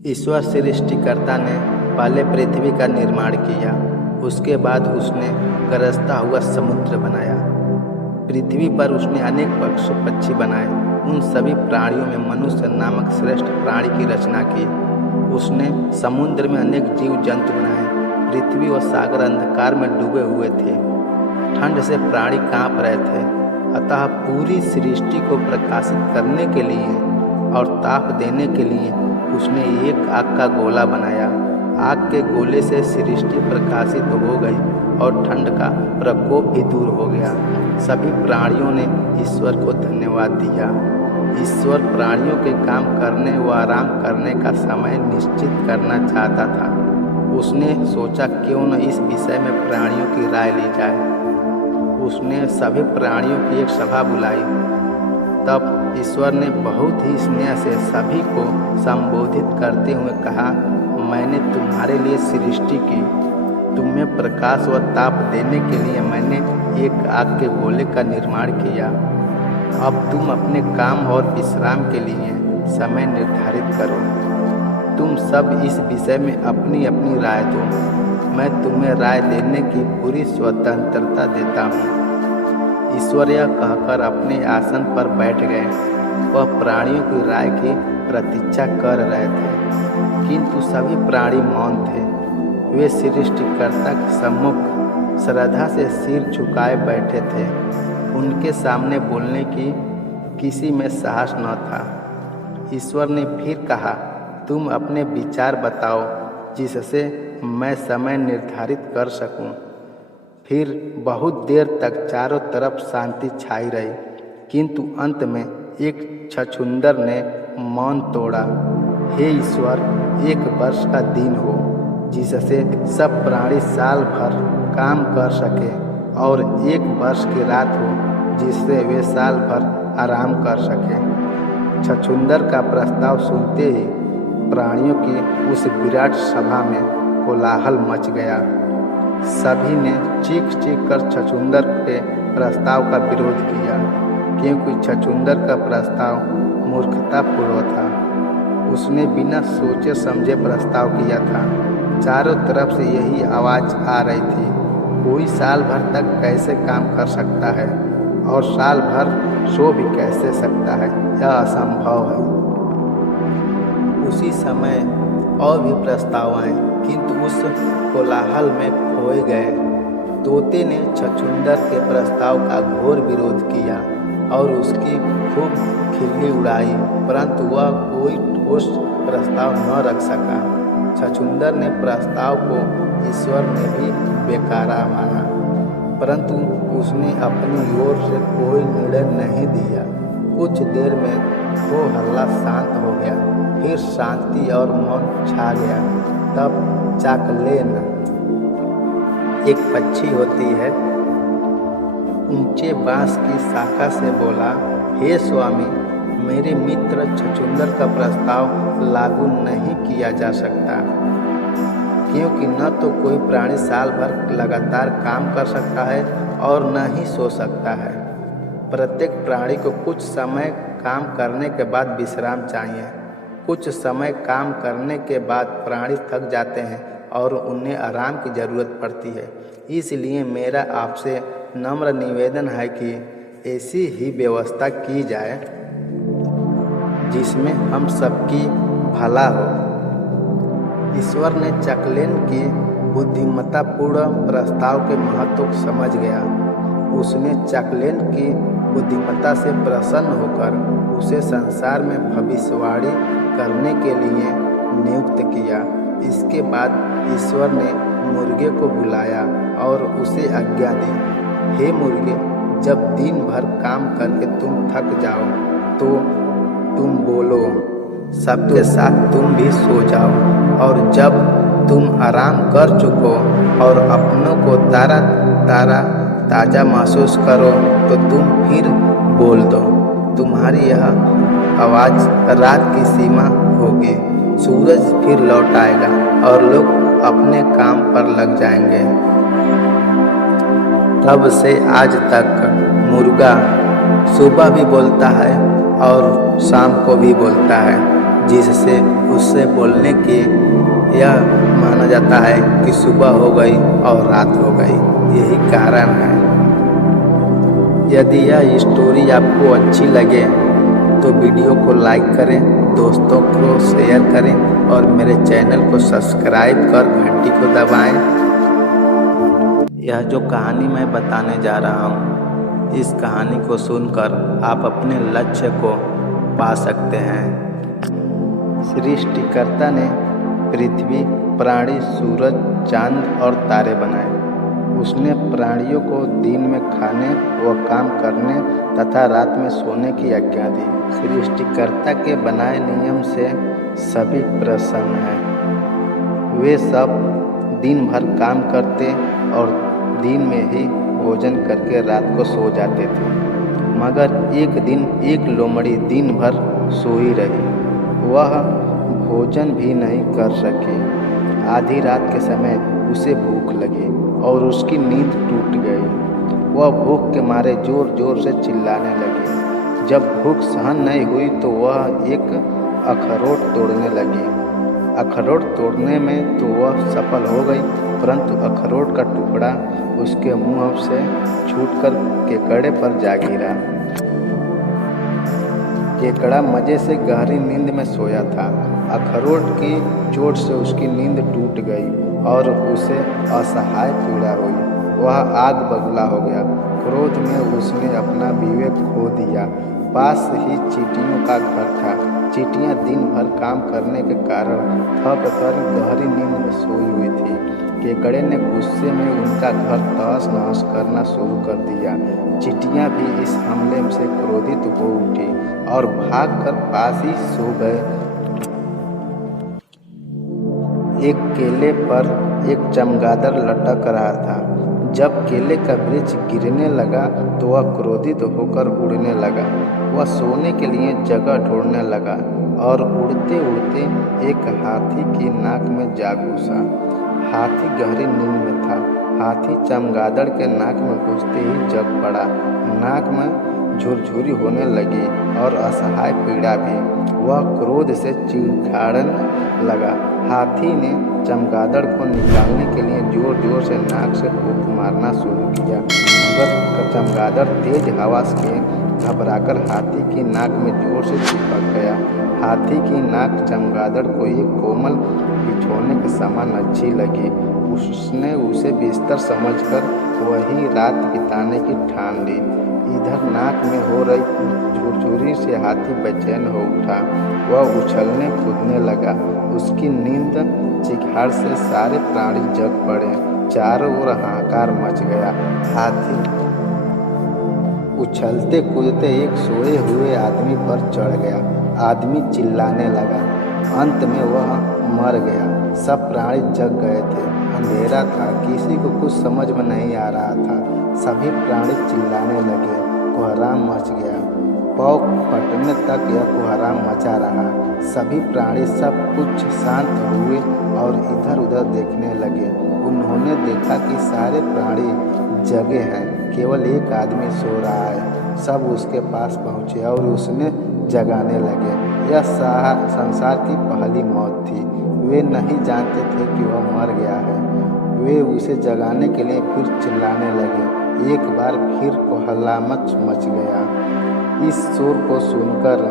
ईश्वर सृष्टिकर्ता ने पहले पृथ्वी का निर्माण किया। उसके बाद उसने गरजता हुआ समुद्र बनाया। पृथ्वी पर उसने अनेक पशु पक्षी बनाए। उन सभी प्राणियों में मनुष्य नामक श्रेष्ठ प्राणी की रचना की। उसने समुद्र में अनेक जीव जंतु बनाए। पृथ्वी और सागर अंधकार में डूबे हुए थे। ठंड से प्राणी कांप रहे थे। अतः पूरी सृष्टि को प्रकाशित करने के लिए और ताप देने के लिए उसने एक आग का गोला बनाया। आग के गोले से सृष्टि प्रकाशित हो गई और ठंड का प्रकोप भी दूर हो गया। सभी प्राणियों ने ईश्वर को धन्यवाद दिया। ईश्वर प्राणियों के काम करने व आराम करने का समय निश्चित करना चाहता था। उसने सोचा क्यों न इस विषय में प्राणियों की राय ली जाए। उसने सभी प्राणियों की एक सभा बुलाई। तब ईश्वर ने बहुत ही स्नेह से सभी को संबोधित करते हुए कहा, मैंने तुम्हारे लिए सृष्टि की। तुम्हें प्रकाश व ताप देने के लिए मैंने एक आग के गोले का निर्माण किया। अब तुम अपने काम और विश्राम के लिए समय निर्धारित करो। तुम सब इस विषय में अपनी अपनी राय दो। मैं तुम्हें राय देने की पूरी स्वतंत्रता देता हूँ। ईश्वर यह कहकर अपने आसन पर बैठ गए। वह प्राणियों की राय की प्रतीक्षा कर रहे थे, किंतु सभी प्राणी मौन थे। वे सृष्टिकर्ता के सम्मुख श्रद्धा से सिर झुकाए बैठे थे। उनके सामने बोलने की किसी में साहस न था। ईश्वर ने फिर कहा, तुम अपने विचार बताओ जिससे मैं समय निर्धारित कर सकूं। फिर बहुत देर तक चारों तरफ शांति छाई रही, किंतु अंत में एक छछूंदर ने मौन तोड़ा। हे ईश्वर, 1 वर्ष का दिन हो जिससे सब प्राणी साल भर काम कर सके, और 1 वर्ष की रात हो जिससे वे साल भर आराम कर सके। छछूंदर का प्रस्ताव सुनते ही प्राणियों की उस विराट सभा में कोलाहल मच गया। सभी ने चीख चीख कर छछूंदर के प्रस्ताव का विरोध किया, क्योंकि छछूंदर का प्रस्ताव मूर्खतापूर्ण था। उसने बिना सोचे समझे प्रस्ताव किया था। चारों तरफ से यही आवाज़ आ रही थी, कोई साल भर तक कैसे काम कर सकता है और साल भर सो भी कैसे सकता है, यह असंभव है। उसी समय और भी प्रस्ताव आए, किंतु उस कोलाहल में खोए गए। तोते ने छछूंदर के प्रस्ताव का घोर विरोध किया और उसकी खूब खिल्ली उड़ाई, परंतु वह कोई ठोस प्रस्ताव न रख सका। छछूंदर ने प्रस्ताव को ईश्वर ने भी बेकारा माना, परंतु उसने अपनी ओर से कोई निर्णय नहीं दिया। कुछ देर में हो हल्ला शांत हो गया। फिर शांति और मौन छा गया। तब चाकलेन, एक पक्षी होती है, ऊंचे बांस की शाखा से बोला, हे स्वामी, मेरे मित्र छछूंदर का प्रस्ताव लागू नहीं किया जा सकता, क्योंकि न तो कोई प्राणी साल भर लगातार काम कर सकता है और न ही सो सकता है। प्रत्येक प्राणी को कुछ समय काम करने के बाद विश्राम चाहिए। कुछ समय काम करने के बाद प्राणी थक जाते हैं और उन्हें आराम की ज़रूरत पड़ती है। इसलिए मेरा आपसे नम्र निवेदन है कि ऐसी ही व्यवस्था की जाए जिसमें हम सबकी भला हो। ईश्वर ने चाकलेन की बुद्धिमत्तापूर्ण प्रस्ताव के महत्व को समझ गया। उसने चाकलेन की बुद्धिमत्ता से प्रसन्न होकर उसे संसार में भविष्यवाणी करने के लिए नियुक्त किया। इसके बाद ईश्वर ने मुर्गे को बुलाया और उसे आज्ञा दी, हे मुर्गे, जब दिन भर काम करके तुम थक जाओ तो तुम बोलो, सबके साथ तुम भी सो जाओ, और जब तुम आराम कर चुको और अपनों को ताज़ा महसूस करो तो तुम फिर बोल दो। तुम्हारी यह आवाज़ रात की सीमा होगी। सूरज फिर लौट आएगा और लोग अपने काम पर लग जाएंगे। तब से आज तक मुर्गा सुबह भी बोलता है और शाम को भी बोलता है। जिससे उससे बोलने की यह माना जाता है कि सुबह हो गई और रात हो गई, यही कारण है। यदि यह स्टोरी आपको अच्छी लगे तो वीडियो को लाइक करें, दोस्तों को शेयर करें और मेरे चैनल को सब्सक्राइब कर घंटी को दबाएं। यह जो कहानी मैं बताने जा रहा हूँ, इस कहानी को सुनकर आप अपने लक्ष्य को पा सकते हैं। सृष्टिकर्ता ने पृथ्वी, प्राणी, सूरज, चांद और तारे बनाए। उसने प्राणियों को दिन में खाने व काम करने तथा रात में सोने की आज्ञा दी। सृष्टिकर्ता के बनाए नियम से सभी प्रसन्न हैं। वे सब दिन भर काम करते और दिन में ही भोजन करके रात को सो जाते थे। मगर एक दिन एक लोमड़ी दिन भर सोई रही। वह भोजन भी नहीं कर सकी। आधी रात के समय उसे भूख लगी और उसकी नींद टूट गई। वह भूख के मारे जोर जोर से चिल्लाने लगी। जब भूख सहन नहीं हुई तो वह एक अखरोट तोड़ने लगी। अखरोट तोड़ने में तो वह सफल हो गई, परंतु अखरोट का टुकड़ा उसके मुंह से छूटकर केकड़े पर जा गिरा। केकड़ा मजे से गहरी नींद में सोया था। अखरोट की चोट से उसकी नींद टूट गई और उसे असहाय पीड़ा हुई। वह आग बबूला हो गया। क्रोध में उसने अपना विवेक खो दिया। पास ही चींटियों का घर था। चींटियां दिन भर काम करने के कारण थक कर गहरी नींद में सोई हुई थी। केकड़े ने गुस्से में उनका घर तहस नहस करना शुरू कर दिया। चींटियां भी इस हमले से क्रोधित हो उठी और भागकर पास ही सो गए। एक केले पर एक चमगादड़ लटक रहा था। जब केले का वृक्ष गिरने लगा तो वह क्रोधित होकर उड़ने लगा। वह सोने के लिए जगह ढूंढने लगा और उड़ते उड़ते एक हाथी की नाक में जा घुसा। हाथी गहरी नींद में था। हाथी चमगादड़ के नाक में घुसते ही जग पड़ा। नाक में झुरझुरी होने लगी और असहाय पीड़ा भी। वह क्रोध से चिढ़ाने लगा। हाथी ने चमगादड़ को निकालने के लिए जोर जोर से नाक से फूंक मारना शुरू किया, मगर चमगादड़ तेज हवा से घबराकर हाथी की नाक में जोर से चिपक गया। हाथी की नाक चमगादड़ को एक कोमल बिछोने के समान अच्छी लगी। उसने उसे बिस्तर समझकर वही रात बिताने की ठान ली। इधर नाक में हो रही झुरझुरी से हाथी बेचैन हो उठा। वह उछलने कूदने लगा। उसकी नींद चिखाड़ से सारे प्राणी जग पड़े। चारों ओर हाहाकार मच गया। हाथी उछलते कूदते एक सोए हुए आदमी पर चढ़ गया। आदमी चिल्लाने लगा। अंत में वह मर गया। सब प्राणी जग गए थे। अंधेरा था, किसी को कुछ समझ में नहीं आ रहा था। सभी प्राणी चिल्लाने लगे। कोहराम मच गया। पौ फटने तक यह कोहराम मचा रहा। सभी प्राणी सब कुछ शांत हुए और इधर उधर देखने लगे। उन्होंने देखा कि सारे प्राणी जगे हैं, केवल एक आदमी सो रहा है। सब उसके पास पहुँचे और उसने जगाने लगे। यह संसार की पहली मौत थी। वे नहीं जानते थे कि वह मर गया है। वे उसे जगाने के लिए फिर चिल्लाने लगे। एक बार फिर कोहरामच मच गया। इस शोर को सुनकर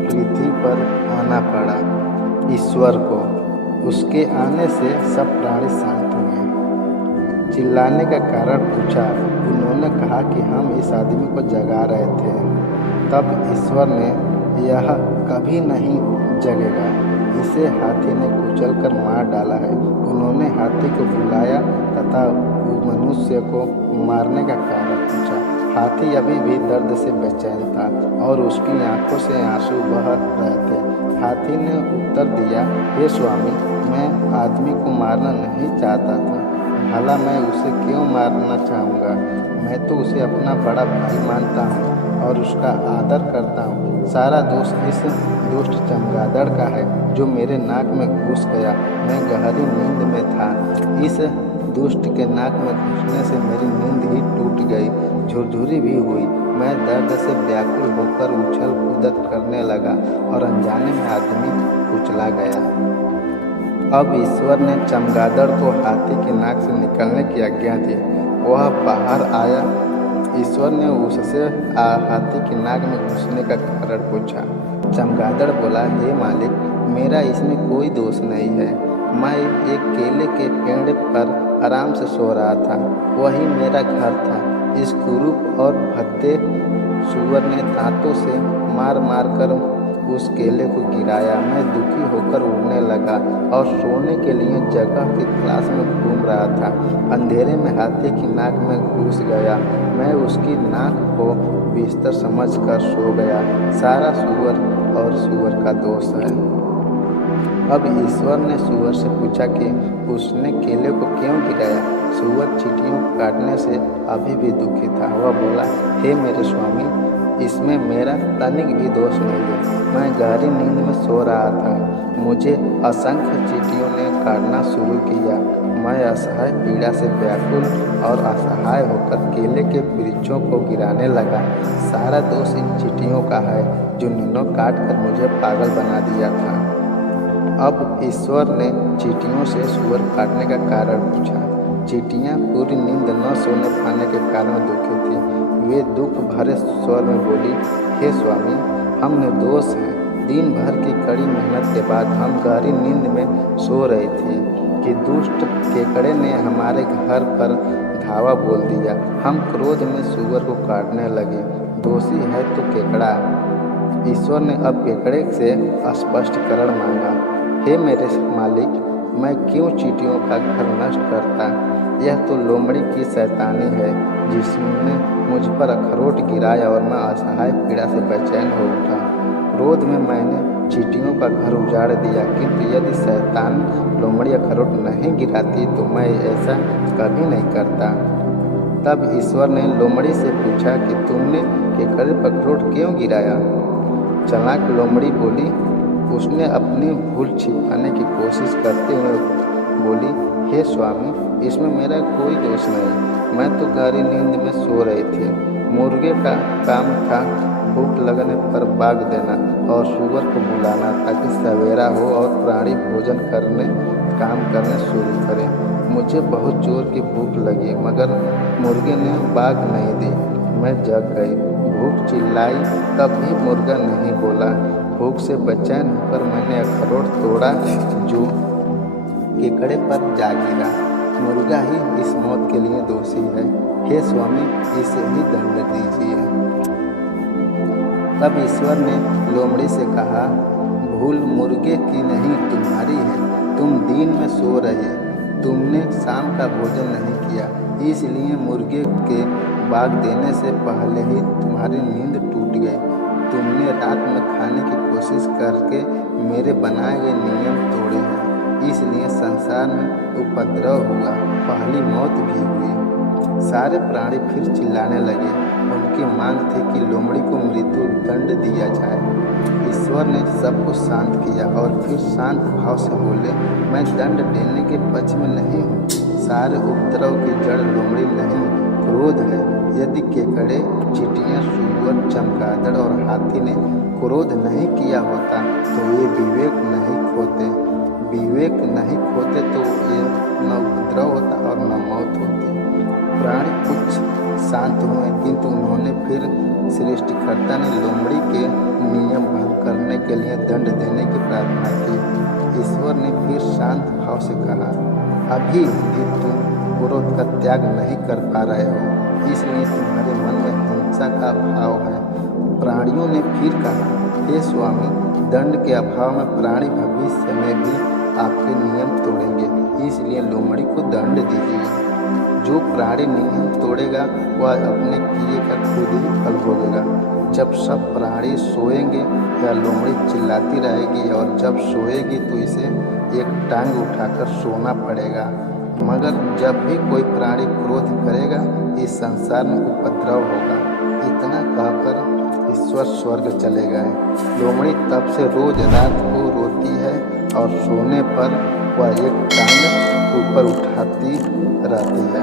पृथ्वी पर आना पड़ा ईश्वर को। उसके आने से सब प्राणी शांत हुए। चिल्लाने का कारण पूछा। उन्होंने कहा कि हम इस आदमी को जगा रहे थे। तब ईश्वर ने, यह कभी नहीं जगेगा, इसे हाथी ने कुचलकर मार डाला है। उन्होंने हाथी को बुलाया तथा मनुष्य को मारने का कारण पूछा। हाथी अभी भी दर्द से बेचैन था और उसकी आंखों से आंसू बह रहे थे। हाथी ने उत्तर दिया, हे स्वामी, मैं आदमी को मारना नहीं चाहता था। भला मैं उसे क्यों मारना चाहूँगा? मैं तो उसे अपना बड़ा भाई मानता हूँ और उसका आदर करता हूँ। सारा दोष इस दुष्ट चमगादड़ का है जो मेरे नाक में घुस गया। मैं गहरी नींद में था। इस दुष्ट के नाक में घुसने से मेरी नींद ही टूट गई, झुरझुरी भी हुई। मैं दर्द से व्याकुल होकर उछल कूदत करने लगा और अनजाने में आदमी कुचला गया। अब ईश्वर ने चमगादड़ को हाथी की नाक से निकलने की आज्ञा दी। वह बाहर आया। ईश्वर ने उससे हाथी की नाक में घुसने का कारण पूछा। चमगादड़ बोला, हे मालिक, मेरा इसमें कोई दोष नहीं है। मैं एक केले के पेड़ पर आराम से सो रहा था, वही मेरा घर था। इस कुरूप और भद्दे सूअर ने दांतों से मार मार कर उस केले को गिराया। मैं दुखी होकर उड़ने लगा और सोने के लिए जगह की तलाश में घूम रहा था। अंधेरे में हाथी की नाक में घुस गया। मैं उसकी नाक को बिस्तर समझकर सो गया। सारा सूअर और सूअर का दोष है। अब ईश्वर ने सूअर से पूछा कि उसने केले को क्यों गिराया। सूअर चींटियों को काटने से अभी भी दुखी था। वह बोला, हे मेरे स्वामी, इसमें मेरा तनिक भी दोष नहीं है। मैं गहरी नींद में सो रहा था। मुझे असंख्य चींटियों ने काटना शुरू किया। मैं असहाय पीड़ा से व्याकुल और असहाय होकर केले के वृक्षों को गिराने लगा। सारा दोष इन चींटियों का है, जिन्होंने काट कर मुझे पागल बना दिया था। अब ईश्वर ने चींटियों से सूअर काटने का कारण पूछा। चींटियाँ पूरी नींद न सोने पाने के कारण दुखी थी। वे दुख भरे स्वर में बोली, हे स्वामी, हम निर्दोष हैं। दिन भर की कड़ी मेहनत के बाद हम गहरी नींद में सो रहे थे कि दुष्ट केकड़े ने हमारे घर पर धावा बोल दिया। हम क्रोध में सूअर को काटने लगे। दोषी है तो केकड़ा। ईश्वर ने अब केकड़े से स्पष्टीकरण मांगा। हे मेरे मालिक, मैं क्यों चींटियों का घर नष्ट करता? यह तो लोमड़ी की शैतानी है, जिसने मुझ पर अखरोट गिराया और मैं असहाय पीड़ा से बेचैन हो उठा। क्रोध में मैंने चींटियों का घर उजाड़ दिया, किंतु यदि शैतान लोमड़ी अखरोट नहीं गिराती तो मैं ऐसा कभी नहीं करता। तब ईश्वर ने लोमड़ी से पूछा कि तुमने केकड़े पर अखरोट क्यों गिराया? चालाक लोमड़ी बोली। उसने अपनी भूल छिपाने की कोशिश करते हुए बोली, हे स्वामी, इसमें मेरा कोई दोष नहीं। मैं तो गहरी नींद में सो रही थी। मुर्गे का काम था भूख लगने पर भाग देना और सूअर को बुलाना ताकि सवेरा हो और प्राणी भोजन काम करने शुरू करें। मुझे बहुत जोर की भूख लगी, मगर मुर्गे ने भाग नहीं दी। मैं जग गई। भूख चिल्लाई, तब भी मुर्गा नहीं बोला। भूख से बेचैन होकर मैंने अखरोट तोड़ा जो केकड़े पर जा गिरा। मुर्गा ही इस मौत के लिए दोषी है। हे स्वामी, इसे ही दंड दीजिए। तब ईश्वर ने लोमड़ी से कहा, भूल मुर्गे की नहीं तुम्हारी है। तुम दिन में सो रहे, तुमने शाम का भोजन नहीं किया, इसलिए मुर्गे के भाग देने से पहले ही तुम्हारी नींद टूट गई। तुमने रात में खाने की कोशिश करके मेरे बनाए गए नियम तोड़े हैं, इसलिए संसार में उपद्रव हुआ, पहली मौत भी हुई। सारे प्राणी फिर चिल्लाने लगे। उनकी मांग थी कि लोमड़ी को मृत्यु दंड दिया जाए। ईश्वर ने सबको शांत किया और फिर शांत भाव से बोले, मैं दंड देने के पक्ष में नहीं हूँ। सारे उपद्रव की जड़ लोमड़ी नहीं, क्रोध है। यदि केकड़े, चींटियाँ, सूअर, चमगादड़ और हाथी ने क्रोध नहीं किया होता तो ये विवेक नहीं खोते। विवेक नहीं खोते तो ये न उपद्रव होता और न मौत होती। प्राणी कुछ शांत हुए, किंतु उन्होंने फिर सृष्टिकर्ता ने लोमड़ी के नियम भंग करने के लिए दंड देने की प्रार्थना की। ईश्वर ने फिर शांत भाव से कहा, अभी भी तुम क्रोध का त्याग नहीं कर पा रहे हो, इसलिए तुम्हारे मन में हिंसा का भाव है। प्राणियों ने फिर कहा, हे स्वामी, दंड के अभाव में प्राणी भविष्य में भी आपके नियम तोड़ेंगे, इसलिए लोमड़ी को दंड दीजिए। जो प्राणी नियम तोड़ेगा वह अपने किए का खुद ही फल भोगेगा। जब सब प्राणी सोएंगे या लोमड़ी चिल्लाती रहेगी, और जब सोएगी तो इसे एक टांग उठाकर सोना पड़ेगा। मगर जब भी कोई प्राणी क्रोध करेगा, इस संसार में उपद्रव होगा। इतना कहकर ईश्वर स्वर्ग चले गए। लोमड़ी तब से रोज रात को रोती है और सोने पर वह एक टांग ऊपर उठाती रहती है।